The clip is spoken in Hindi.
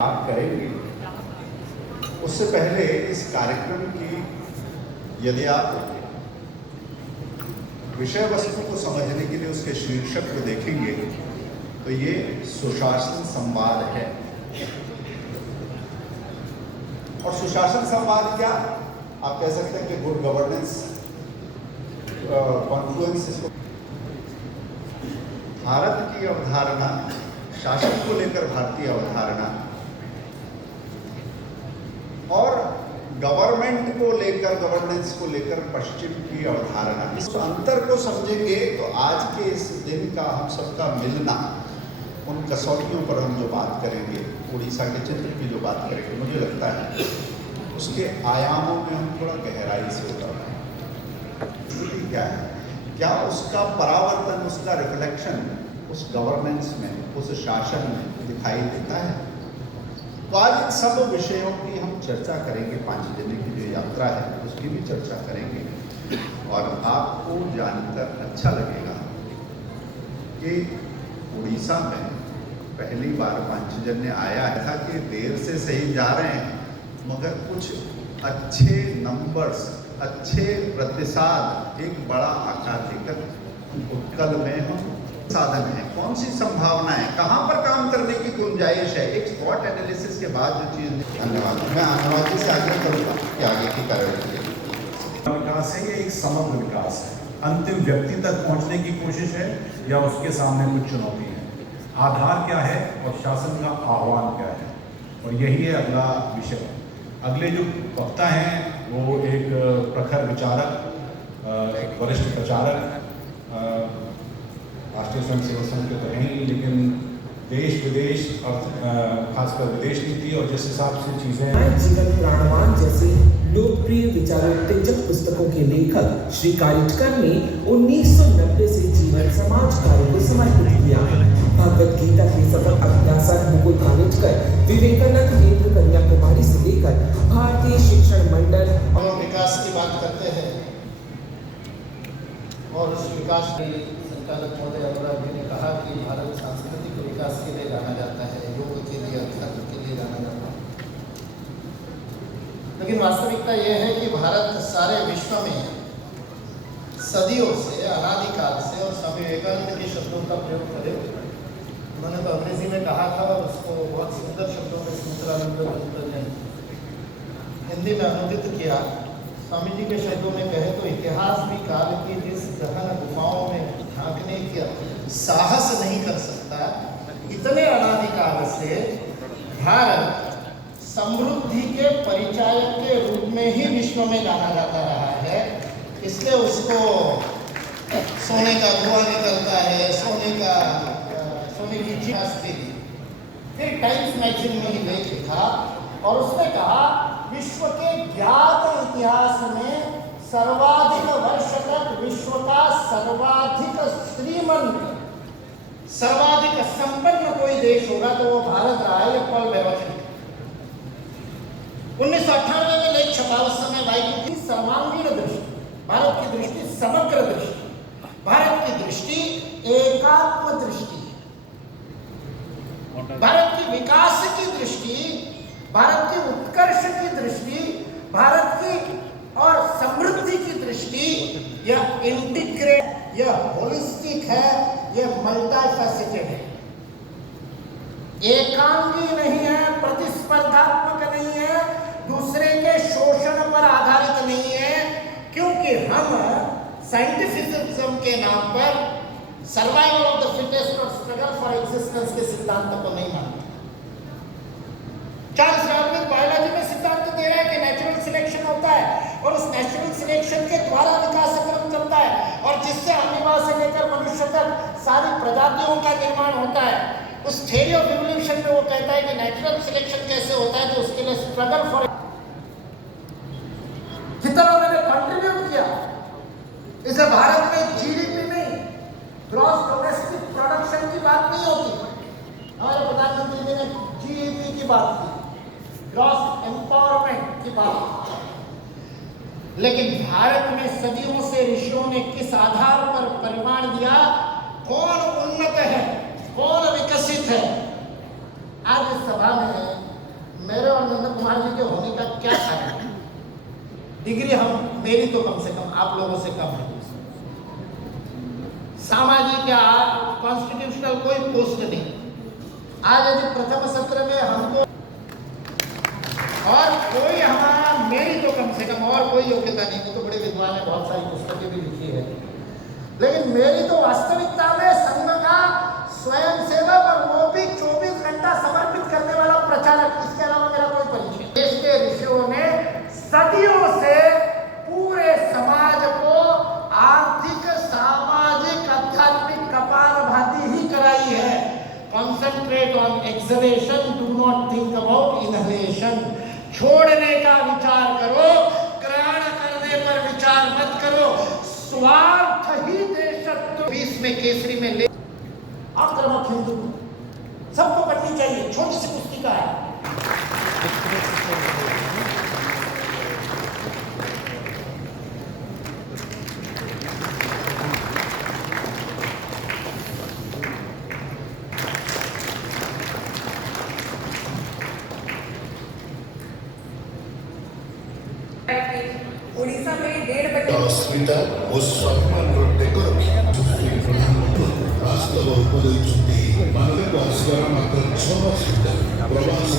बात करेंगे उससे पहले इस कार्यक्रम की यदि आप विषय वस्तु को समझने के लिए उसके शीर्षक को देखेंगे तो ये सुशासन संवाद है। और सुशासन संवाद क्या, आप कह सकते हैं कि गुड गवर्नेंस कॉन्फ्लुएंस इसको। भारत की अवधारणा, शासन को लेकर भारतीय अवधारणा और गवर्नमेंट को लेकर, गवर्नेंस को लेकर पश्चिम की अवधारणा, इस अंतर को समझेंगे तो आज के इस दिन का हम सबका मिलना, उन कसौटियों पर हम जो बात करेंगे, उड़ीसा के चित्र की जो बात करेंगे, मुझे लगता है उसके आयामों में हम थोड़ा गहराई से उतरना। स्थिति क्या है, क्या उसका परावर्तन, उसका रिफ्लेक्शन उस गवर्नेंस में, उस शासन में दिखाई देता है। तो आज इन सब विषयों की हम चर्चा करेंगे। 5 दिन की जो यात्रा है उसकी भी चर्चा करेंगे और आपको जानकर अच्छा लगेगा कि उड़ीसा में पहली बार पांचजन्य आया था कि देर से सही जा रहे हैं, मगर कुछ अच्छे नंबर्स, अच्छे प्रतिशत, एक बड़ा आकार लेकर उत्कल में हम साधन है, कौन सी संभावना है, कहाँ पर काम करने की गुंजाइश है, एक स्वॉट एनालिसिस के बाद जो चीज। धन्यवाद। मैं आनंद जी से आग्रह करूँगा कि आगे की कार्यवाही। विकास है, ये एक समग्र विकास है, अंतिम व्यक्ति तक पहुंचने की कोशिश है या उसके सामने कुछ चुनौती है, आधार क्या है और शासन का आह्वान क्या है, और यही है अगला विषय। अगले जो वक्ता हैं वो एक प्रखर विचारक, एक वरिष्ठ प्रचारक, राष्ट्रीय स्वयं सेवक संघ के तो हैं ही, लेकिन देश विदेश और खासकर विदेश नीति और जिस हिसाब से चीजें जीवन प्राणवान जैसे लोकप्रिय विचारोत्तेजक पुस्तकों के लेखक श्री कारिटकर ने 1990 से जीवन समाज कार्य को समर्पित किया। भगवत गीता के सफल अभ्यासक मुकुल कारिटकर विवेकानंद केंद्र कन्याकुमारी से लेकर भारतीय शिक्षण मंडल और विकास की बात करते हैं और उस विकास की संचालक महोदय अनुराग जी ने कहा कि भारत सांस्कृतिक विकास के लिए जाना जाता है, योग के लिए, अध्यात्म के लिए जाना जाता है। लेकिन वास्तविकता यह है कि भारत सारे विश्व में सदियों से, अनादिकाल से, और स्वामी विवेकानंद के शब्दों का प्रयोग करे, उन्होंने तो अंग्रेजी में कहा था और उसको बहुत सुंदर शब्दों में सूत्रानंद ने हिंदी में अनुदित किया। स्वामी जी के शब्दों में कहे तो इतिहास भी काल की जिस गहन गुफाओं में झांकने की साहस नहीं कर सकता, इतने अनादिकाल से भारत समृद्धि के परिचायक के रूप में ही विश्व में जाना जाता रहा है। इसलिए उसको सोने का धुआं निकलता है, सोने की चीज थी। फिर टाइम्स मैगजीन में ही लेख था और उसने कहा विश्व के ज्ञात इतिहास में सर्वाधिक वर्ष तक विश्व का सर्वाधिक श्रीमंत, सर्वाधिक संपन्न कोई देश होगा तो वो भारत रहा है। पॉल बेरोचिन 1998 में लेख छपा, उस समय वायु की सर्वांगीण दृष्टि, भारत की दृष्टि समग्र दृष्टि, भारत की दृष्टि एकात्म दृष्टि, भारत की विकास की दृष्टि, भारत की उत्कर्ष की दृष्टि, भारत की और समृद्धि की दृष्टि, यह इंटीग्रेट, यह होलिस्टिक है, यह मल्टीफैसेटेड है, एकांगी नहीं है, प्रतिस्पर्धात्मक नहीं है, दूसरे के शोषण पर आधारित नहीं है। क्योंकि हम साइंटिफिसिज्म के नाम पर सर्वाइवल ऑफ द फिटेस्ट और स्ट्रगल फॉर एग्जिस्टेंस के सिद्धांत को नहीं मानते। चार्ल्स डार्विन बायोलॉजी में सिद्धांत दे रहा है कि नेचुरल सिलेक्शन होता है और उस नेचुरल सिलेक्शन के द्वारा विकास क्रम चलता है और जिससे अमीबा से लेकर मनुष्य तक सारी प्रजातियों का निर्माण होता है। उस थ्योरी ऑफ इवोल्यूशन में वो कहता है कि नेचुरल सिलेक्शन कैसे होता है, तो उसके लिए स्ट्रगल फॉर जितना मैंने कंट्रीब्यूट किया। इसे भारत में जीडीपी में ग्रॉस डोमेस्टिक प्रोडक्शन की बात नहीं होती, हमारे प्रधानमंत्री जी ने जीडीपी की बात की, ग्रॉस एम्पावरमेंट की बात। लेकिन भारत में सदियों से ऋषियों ने किस आधार पर परिमाण दिया, कौन उन्नत है, कौन विकसित है। आज इस सभा में कुमार जी के होने का क्या कारण है? डिग्री मेरी तो कम से कम आप लोगों से कम है, सामाजिक या कॉन्स्टिट्यूशनल कोई पोस्ट नहीं। आज यदि प्रथम सत्र में हमको और कोई हमारा, मेरी तो कम से कम और कोई योग्यता नहीं, वो तो बड़े विद्वान है, बहुत सारी पुस्तकें भी लिखी है, लेकिन मेरी तो वास्तविकता में संघ का स्वयं सेवक और वो भी 24 घंटा समर्पित करने वाला प्रचारक, इसके अलावा मेरा कोई परिचय। देश के ऋषियों ने सदियों से पूरे समाज को आर्थिक, सामाजिक, आध्यात्मिक कपालभाति ही कराई है। Concentrate on acceleration, do not think about inhalation. छोड़ने का विचार करो, ग्रहण करने पर विचार मत करो। स्वार्थ ही देशत्व। 20 में केसरी में ले आक्रामक हिंदू सबको पढ़नी चाहिए, छोटी सी पुस्तिका है। ओडिशा में 1.5 बजे अस्मिता ଓ ସମ୍ମାନର ଟେକ ରଖି ପ୍ରଧାନମନ୍ତ୍ରୀ ବାସ୍ତବ ଉପଦେଉଛନ୍ତି ମାନବିକ ଆସିବାର ମାତ୍ର 6 ମାସ ଭିତରେ ପ୍ରବାସ